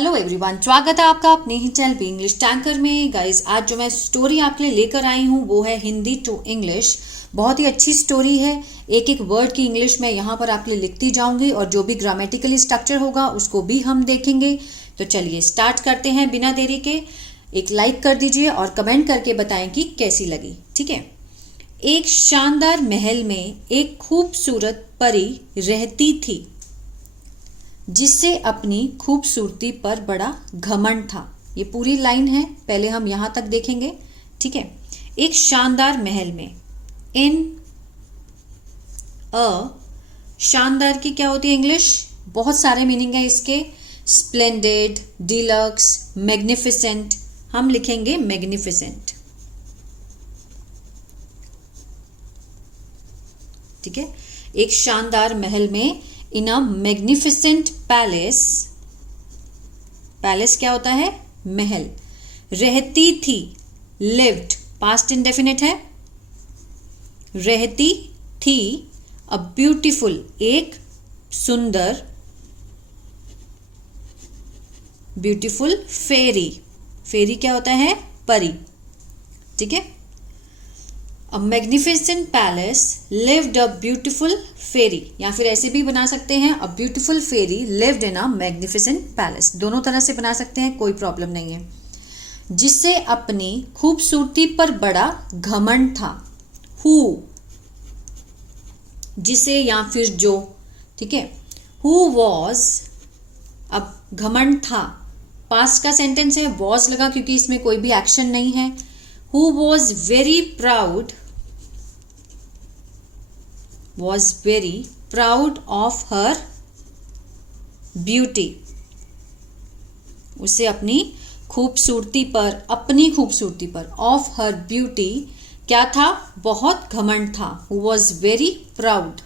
Hello everyone, स्वागत है आपका अपने ही चैनल पे इंग्लिश टैंकर में। गाइस, आज जो मैं स्टोरी आपके लिए लेकर आई हूँ वो है हिंदी टू इंग्लिश। बहुत ही अच्छी स्टोरी है। एक एक वर्ड की इंग्लिश मैं यहाँ पर आपके लिए लिखती जाऊंगी और जो भी ग्रामेटिकली स्ट्रक्चर होगा उसको भी हम देखेंगे। तो चलिए स्टार्ट करते हैं बिना देरी के। एक लाइक कर दीजिए और कमेंट करके बताएं कि कैसी लगी। ठीक है। एक शानदार महल में एक खूबसूरत परी रहती थी जिससे अपनी खूबसूरती पर बड़ा घमंड था। ये पूरी लाइन है, पहले हम यहां तक देखेंगे। ठीक है। एक शानदार महल में, इन अ शानदार की क्या होती है इंग्लिश? बहुत सारे मीनिंग है इसके। Splendid, deluxe, magnificent. हम लिखेंगे मैग्निफिसेंट। ठीक है। एक शानदार महल में, इन अ मैग्निफिसेंट पैलेस। पैलेस क्या होता है? महल। रहती थी, लिव्ड, पास्ट इंडेफिनिट है। रहती थी अ ब्यूटीफुल, एक सुंदर, ब्यूटीफुल फेरी। फेरी क्या होता है? परी। ठीक है। A magnificent palace lived a beautiful fairy, या फिर ऐसे भी बना सकते हैं a beautiful fairy lived in a magnificent palace। दोनों तरह से बना सकते हैं, कोई प्रॉब्लम नहीं है। जिससे अपनी खूबसूरती पर बड़ा घमंड था। Who, जिसे या फिर जो। ठीक है। Who was, अब घमंड था, पास्ट का सेंटेंस है, was लगा क्योंकि इसमें कोई भी एक्शन नहीं है। Who was very proud, was very proud of her beauty। उसे अपनी खूबसूरती पर of her beauty क्या था? बहुत घमंड था। Who was very proud।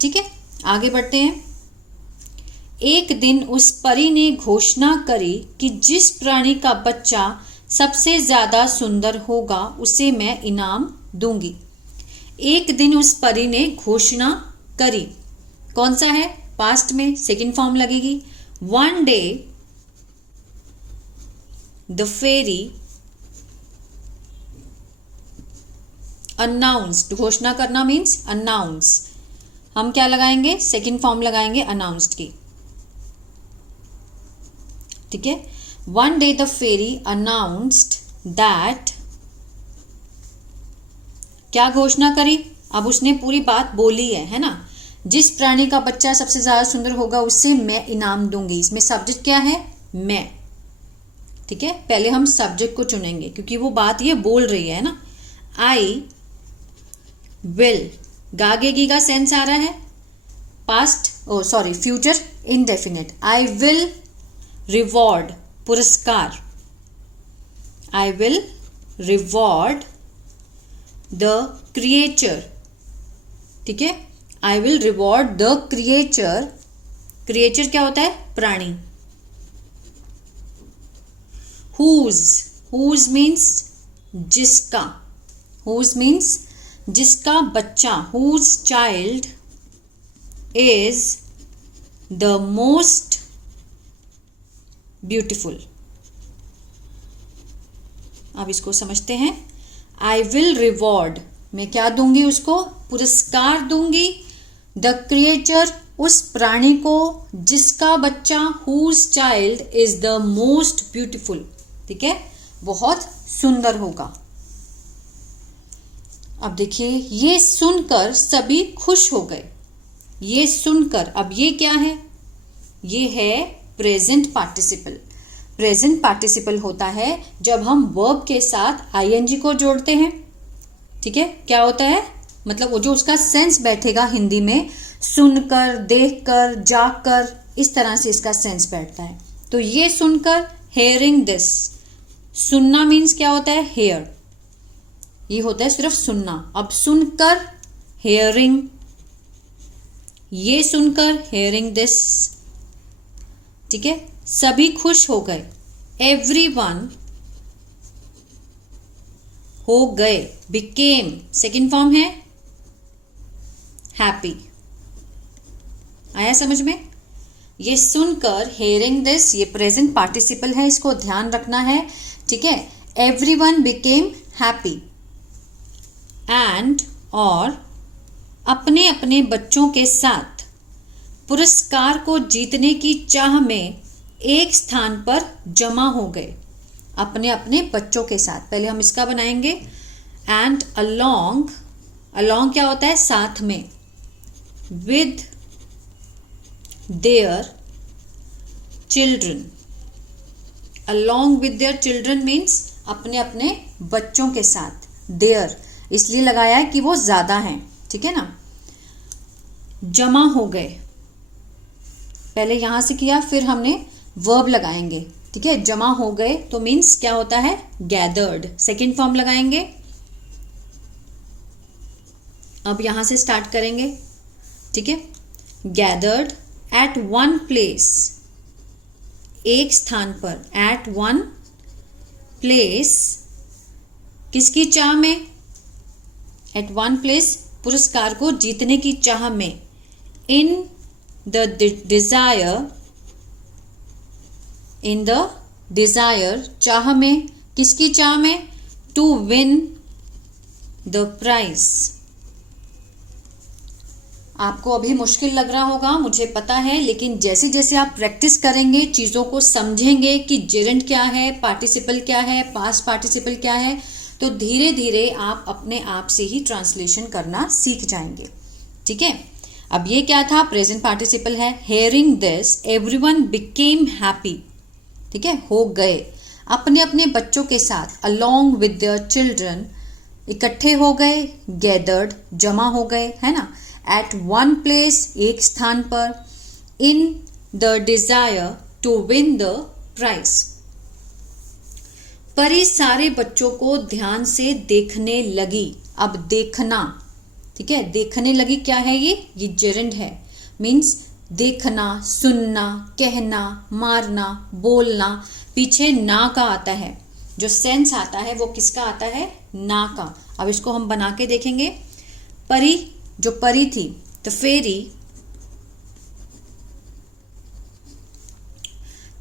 ठीक है, आगे बढ़ते हैं। एक दिन उस परी ने घोषणा करी कि जिस प्राणी का बच्चा सबसे ज्यादा सुंदर होगा उसे मैं इनाम दूंगी। एक दिन उस परी ने घोषणा करी, कौन सा है? पास्ट में, सेकंड फॉर्म लगेगी। One day the fairy announced. घोषणा करना मीन्स अनाउंस। हम क्या लगाएंगे? सेकंड फॉर्म लगाएंगे अनाउंस्ड की। ठीक है। One day the fairy announced that, क्या घोषणा करी? अब उसने पूरी बात बोली है ना। जिस प्राणी का बच्चा सबसे ज्यादा सुंदर होगा उससे मैं इनाम दूंगी। इसमें सब्जेक्ट क्या है? मैं। ठीक है, पहले हम सब्जेक्ट को चुनेंगे क्योंकि वो बात ये बोल रही है ना। आई विल, गागेगी का सेंस आ रहा है। Past, future indefinite. I will reward, पुरस्कार। I will reward the creature. ठीक है। I will reward the creature. Creature क्या होता है? प्राणी। हुज मीन्स जिसका। हुज मीन्स जिसका बच्चा। Whose child is the most beautiful. अब इसको समझते हैं। आई विल रिवॉर्ड, मैं क्या दूंगी उसको? पुरस्कार दूंगी। द क्रिएचर, उस प्राणी को जिसका बच्चा, whose child is the most beautiful. ठीक है, बहुत सुंदर होगा। अब देखिए, ये सुनकर सभी खुश हो गए। ये सुनकर, अब ये क्या है? ये है प्रेजेंट पार्टिसिपल। प्रेजेंट पार्टिसिपल होता है जब हम वर्ब के साथ आईएनजी को जोड़ते हैं। ठीक है, क्या होता है? मतलब वो जो उसका सेंस बैठेगा हिंदी में, सुनकर, देखकर, जाकर, इस तरह से इसका सेंस बैठता है। तो ये सुनकर, हेयरिंग दिस। सुनना मीन्स क्या होता है? हेयर। ये होता है सिर्फ सुनना। अब सुनकर, हेयरिंग। ये सुनकर, हेयरिंग दिस। ठीक है, सभी खुश हो गए। एवरीवन हो गए। बिकेम, सेकेंड फॉर्म है हैप्पी। आया समझ में? ये सुनकर, हेयरिंग दिस, ये प्रेजेंट पार्टिसिपल है, इसको ध्यान रखना है, ठीक है। एवरीवन बिकेम हैप्पी एंड, और अपने अपने बच्चों के साथ पुरस्कार को जीतने की चाह में एक स्थान पर जमा हो गए। अपने अपने बच्चों के साथ, पहले हम इसका बनाएंगे, एंड अलोंग, अलोंग क्या होता है, साथ में, with their children, along with their children means अपने अपने बच्चों के साथ, देयर इसलिए लगाया है कि वो ज्यादा हैं, ठीक है ना। जमा हो गए, पहले यहां से किया, फिर हमने वर्ब लगाएंगे, ठीक है। जमा हो गए तो मीन्स क्या होता है, गैदर्ड, सेकेंड फॉर्म लगाएंगे। अब यहां से स्टार्ट करेंगे, ठीक है। गैदर्ड एट वन प्लेस, एक स्थान पर, एट वन प्लेस, किसकी चाह में, एट वन प्लेस पुरस्कार को जीतने की चाह में, इन the Dzire, in the Dzire चाह में, किसकी चाह में, टू विन द प्राइज। आपको अभी मुश्किल लग रहा होगा, मुझे पता है, लेकिन जैसे जैसे आप प्रैक्टिस करेंगे, चीज़ों को समझेंगे कि जेरेंट क्या है, पार्टिसिपल क्या है, पास्ट पार्टिसिपल क्या है, तो धीरे धीरे आप अपने आप से ही ट्रांसलेशन करना सीख जाएंगे, ठीक है। अब ये क्या था, प्रेजेंट पार्टिसिपल है। Hearing this everyone became happy, ठीक है, हो गए, अपने अपने बच्चों के साथ, अलोंग विद देयर चिल्ड्रन, इकट्ठे हो गए, गैदर्ड जमा हो गए, है ना, एट वन प्लेस एक स्थान पर, in the desire to win the prize. परी सारे बच्चों को ध्यान से देखने लगी। अब देखना, ठीक है, देखने लगी क्या है, ये जेरेंड है, मीन्स देखना, सुनना, कहना, मारना, बोलना, पीछे ना का आता है, जो सेंस आता है वो किसका आता है, ना का। अब इसको हम बना के देखेंगे। परी, जो परी थी, द फेरी,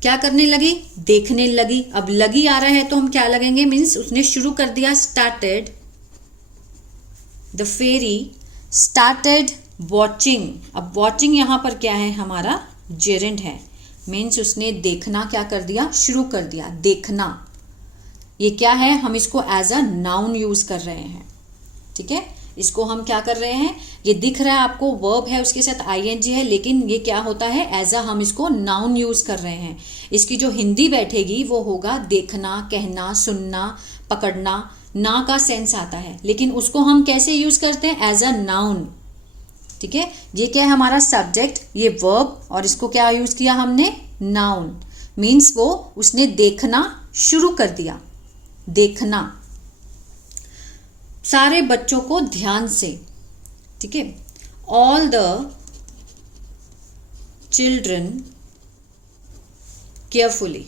क्या करने लगी, देखने लगी। अब लगी आ रहा है तो हम क्या लगेंगे, मीन्स उसने शुरू कर दिया, started, the fairy started watching. अब वॉचिंग यहां पर क्या है, हमारा जेरेंड है, मीन्स उसने देखना क्या कर दिया, शुरू कर दिया, देखना। ये क्या है, हम इसको एज अ नाउन यूज कर रहे हैं, ठीक है। इसको हम क्या कर रहे हैं, ये दिख रहा है आपको, वर्ब है, उसके साथ आईएनजी है, लेकिन ये क्या होता है, एज अ हम इसको नाउन यूज कर रहे हैं। इसकी जो हिंदी बैठेगी वो होगा देखना, कहना, सुनना, पकड़ना, ना का सेंस आता है, लेकिन उसको हम कैसे यूज करते हैं, एज अ नाउन, ठीक है। ये क्या है, हमारा सब्जेक्ट, ये वर्ब, और इसको क्या यूज किया हमने, नाउन, मीन्स वो उसने देखना शुरू कर दिया, देखना, सारे बच्चों को ध्यान से, ठीक है। ऑल द चिल्ड्रन केयरफुली,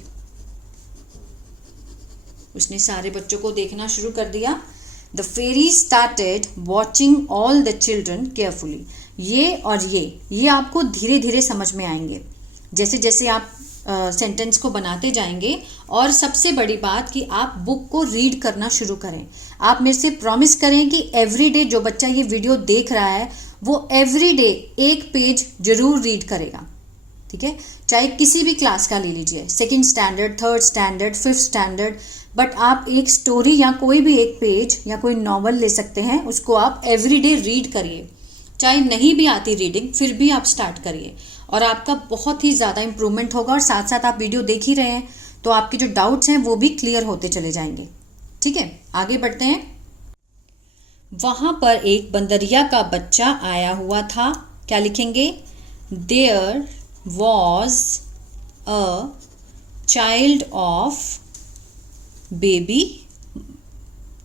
उसने सारे बच्चों को देखना शुरू कर दिया। The fairy started watching all the children carefully. ये और ये आपको धीरे धीरे समझ में आएंगे जैसे जैसे आप सेंटेंस को बनाते जाएंगे। और सबसे बड़ी बात कि आप बुक को रीड करना शुरू करें। आप मेरे से प्रॉमिस करें कि एवरीडे जो बच्चा ये वीडियो देख रहा है वो एवरीडे एक पेज जरूर रीड करेगा, ठीक है। चाहे किसी भी क्लास का ले लीजिए, second standard, third standard, fifth standard, but आप एक स्टोरी या कोई भी एक पेज या कोई नॉवल ले सकते हैं, उसको आप एवरीडे रीड करिए। चाहे नहीं भी आती रीडिंग फिर भी आप स्टार्ट करिए और आपका बहुत ही ज़्यादा इंप्रूवमेंट होगा। और साथ साथ आप वीडियो देख ही रहे हैं तो आपके जो डाउट्स हैं वो भी क्लियर होते चले जाएंगे, ठीक है। आगे बढ़ते हैं। वहां पर एक बंदरिया का बच्चा आया हुआ था। क्या लिखेंगे? There was a child of baby,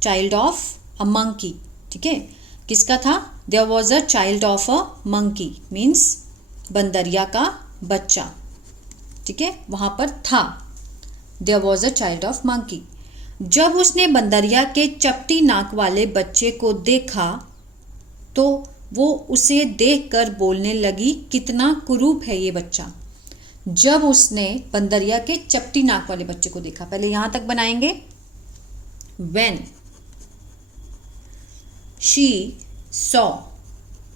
child of a monkey, ठीक है। किसका था? There was a child of a monkey means बंदरिया का बच्चा, ठीक है। वहां पर था there was a child of monkey. जब उसने बंदरिया के चपटी नाक वाले बच्चे को देखा तो वो उसे देखकर बोलने लगी, कितना कुरूप है ये बच्चा। जब उसने बंदरिया के चपटी नाक वाले बच्चे को देखा। पहले यहां तक बनाएंगे। When she saw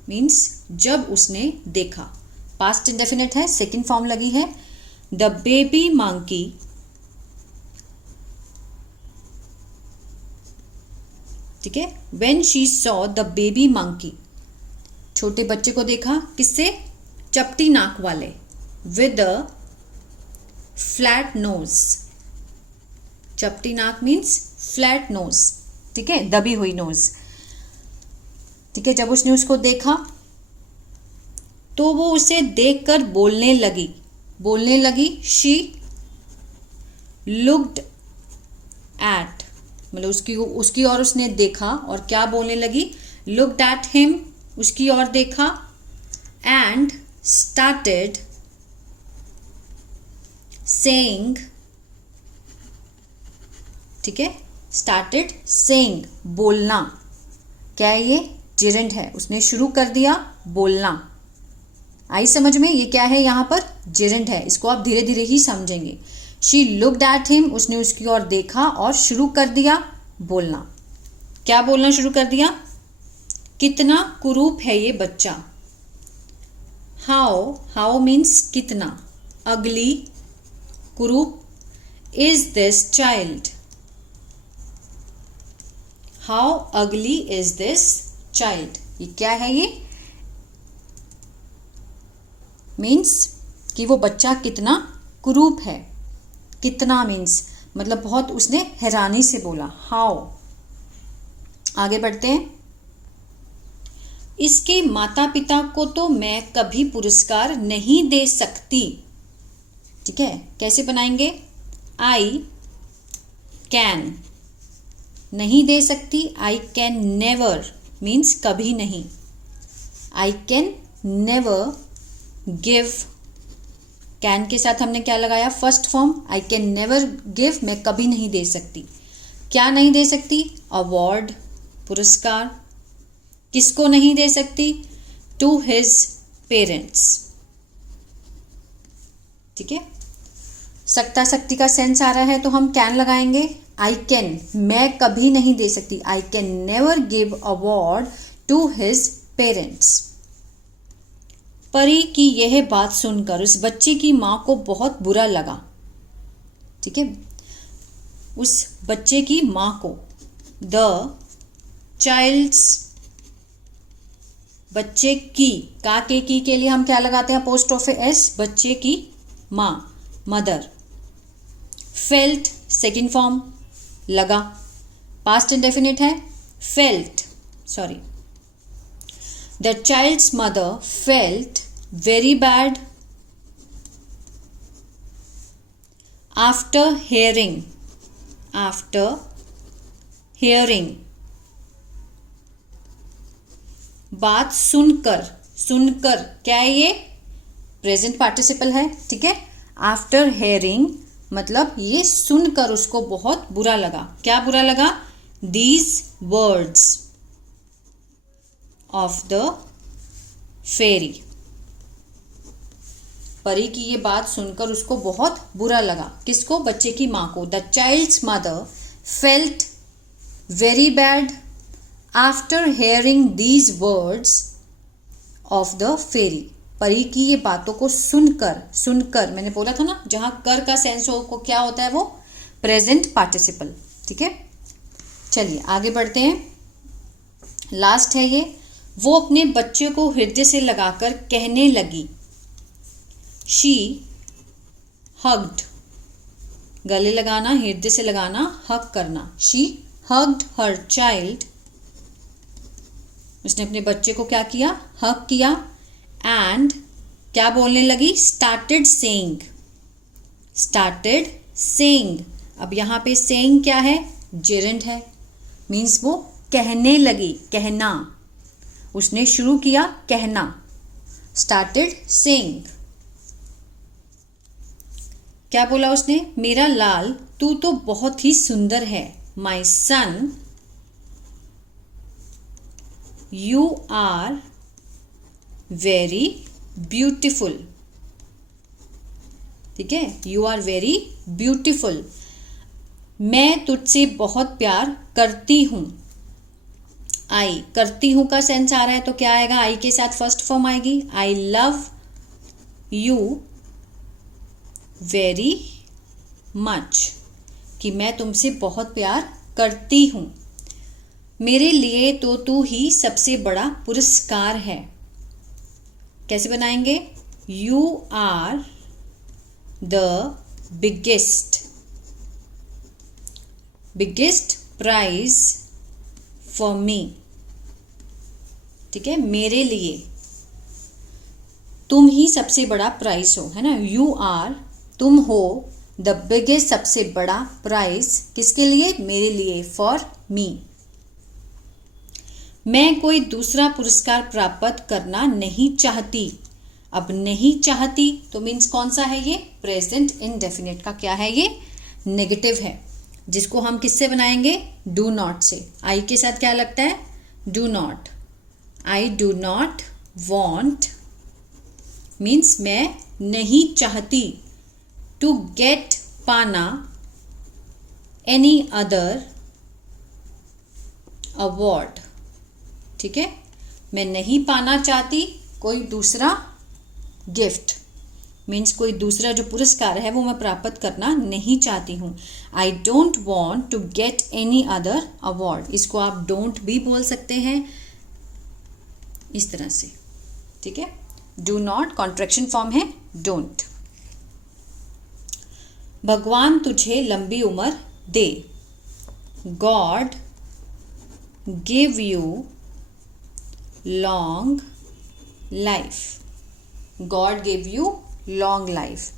मीन्स जब उसने देखा। पास्ट इंडेफिनिट है, सेकेंड फॉर्म लगी है। द बेबी मंकी ठीक है। When she saw the baby monkey छोटे बच्चे को देखा, किससे? चपटी नाक वाले। With a flat nose चपटी नाक मीन्स फ्लैट नोज, ठीक है, दबी हुई नोज, ठीक है। जब उसने उसको देखा तो वो उसे देखकर बोलने लगी। शी लुक्ड एट मतलब उसकी ओर उसने देखा और क्या बोलने लगी? लुक्ड एट हिम, उसकी ओर देखा। एंड स्टार्टेड सेइंग ठीक है, स्टार्टेड सेइंग बोलना। क्या है ये? जिरंड है। उसने शुरू कर दिया बोलना। आई समझ में? ये क्या है? यहाँ पर जिरंड है। इसको आप धीरे धीरे ही समझेंगे। शी लुक्ड एट हिम उसने उसकी ओर देखा और शुरू कर दिया बोलना। क्या बोलना शुरू कर दिया? कितना कुरूप है ये बच्चा। हाउ मीन्स कितना। अगली, कुरूप। इज दिस चाइल्ड, हाउ अगली इज दिस चाइल्ड। ये क्या है? ये मीन्स कि वो बच्चा कितना कुरूप है। कितना मीन्स मतलब बहुत उसने हैरानी से बोला। हाउ। आगे बढ़ते हैं। इसके माता पिता को तो मैं कभी पुरस्कार नहीं दे सकती, ठीक है। कैसे बनाएंगे? आई कैन, नहीं दे सकती। आई कैन नेवर मीन्स कभी नहीं। आई कैन नेवर गिव, कैन के साथ हमने क्या लगाया? First form. I can never give, मैं कभी नहीं दे सकती। क्या नहीं दे सकती? अवार्ड, पुरस्कार। किसको नहीं दे सकती? टू हिज पेरेंट्स, ठीक है। सकता शक्ति का सेंस आ रहा है तो हम कैन लगाएंगे। आई कैन, मैं कभी नहीं दे सकती। I can never give award to his parents. परी की यह बात सुनकर उस बच्चे की मां को बहुत बुरा लगा, ठीक है। उस बच्चे की मां को। द चाइल्ड्स, बच्चे की, का के लिए हम क्या लगाते हैं? Apostrophe S. बच्चे की मां, मदर। फेल्ट, सेकेंड फॉर्म लगा। पास्ट इंडेफिनिट है। Felt, sorry. The child's mother felt very bad after hearing, बात सुनकर, क्या है ये? प्रेजेंट पार्टिसिपल है, ठीक है। आफ्टर हेयरिंग मतलब ये सुनकर उसको बहुत बुरा लगा। क्या बुरा लगा? These words of the fairy, परी की ये बात सुनकर उसको बहुत बुरा लगा। किसको? बच्चे की मां को। The child's mother felt very bad after hearing these words of the fairy. परी की ये बातों को सुनकर मैंने बोला था ना, जहां कर का सेंस हो को क्या होता है? वो प्रेजेंट पार्टिसिपल, ठीक है। चलिए आगे बढ़ते हैं। लास्ट है ये। वो अपने बच्चे को हृदय से लगाकर कहने लगी। शी हग्ड, गले लगाना, हृदय से लगाना, हग करना। शी हग्ड हर चाइल्ड, उसने अपने बच्चे को क्या किया? हग किया। एंड क्या बोलने लगी? Started saying. अब यहां पे सेइंग क्या है? जेरेंट है, मीन्स वो कहने लगी, कहना। उसने शुरू किया कहना। Started saying. क्या बोला उसने? मेरा लाल तू तो बहुत ही सुंदर है। माई सन यू आर वेरी ब्यूटिफुल। ठीक है, यू आर वेरी ब्यूटिफुल। मैं तुझसे बहुत प्यार करती हूँ। आई, करती हूँ का सेंस आ रहा है तो क्या आएगा, आई के साथ फर्स्ट फॉर्म आएगी, I love you very much, कि मैं तुमसे बहुत प्यार करती हूँ। मेरे लिए तो तू ही सबसे बड़ा पुरस्कार है। कैसे बनाएंगे, you are the biggest prize for me. ठीक है, मेरे लिए तुम ही सबसे बड़ा प्राइज हो, है ना, यू आर, तुम हो, द बिगेस्ट सबसे बड़ा प्राइज, किसके लिए, मेरे लिए, फॉर मी। मैं कोई दूसरा पुरस्कार प्राप्त करना नहीं चाहती। अब नहीं चाहती तो मीन्स कौन सा है ये, प्रेजेंट इंडेफिनिट का क्या है ये, नेगेटिव है, जिसको हम किससे बनाएंगे, डू नॉट से। आई के साथ क्या लगता है, do not. I do not want means मैं नहीं चाहती, टू गेट पाना एनी अदर अवार्ड। ठीक है, मैं नहीं पाना चाहती कोई दूसरा गिफ्ट, मीन्स कोई दूसरा जो पुरस्कार है वो मैं प्राप्त करना नहीं चाहती हूँ। I don't want to get any other award, इसको आप डोंट भी बोल सकते हैं इस तरह से। ठीक है, डू नॉट कॉन्ट्रैक्शन फॉर्म है डोंट। भगवान तुझे लंबी उम्र दे। God give you long life. God give you long life.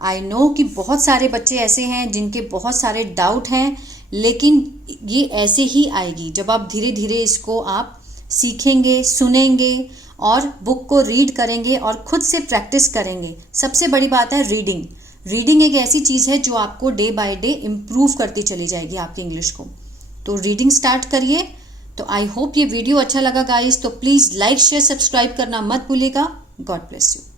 I know कि बहुत सारे बच्चे ऐसे हैं जिनके बहुत सारे डाउट हैं, लेकिन ये ऐसे ही आएगी जब आप धीरे धीरे इसको आप सीखेंगे, सुनेंगे और बुक को रीड करेंगे और खुद से प्रैक्टिस करेंगे। सबसे बड़ी बात है रीडिंग। रीडिंग एक ऐसी चीज़ है जो आपको डे बाय डे इम्प्रूव करती चली जाएगी आपकी इंग्लिश को। तो रीडिंग स्टार्ट करिए। तो आई होप ये वीडियो अच्छा लगा गाइस, तो प्लीज़ लाइक शेयर सब्सक्राइब करना मत भूलिएगा। God bless you.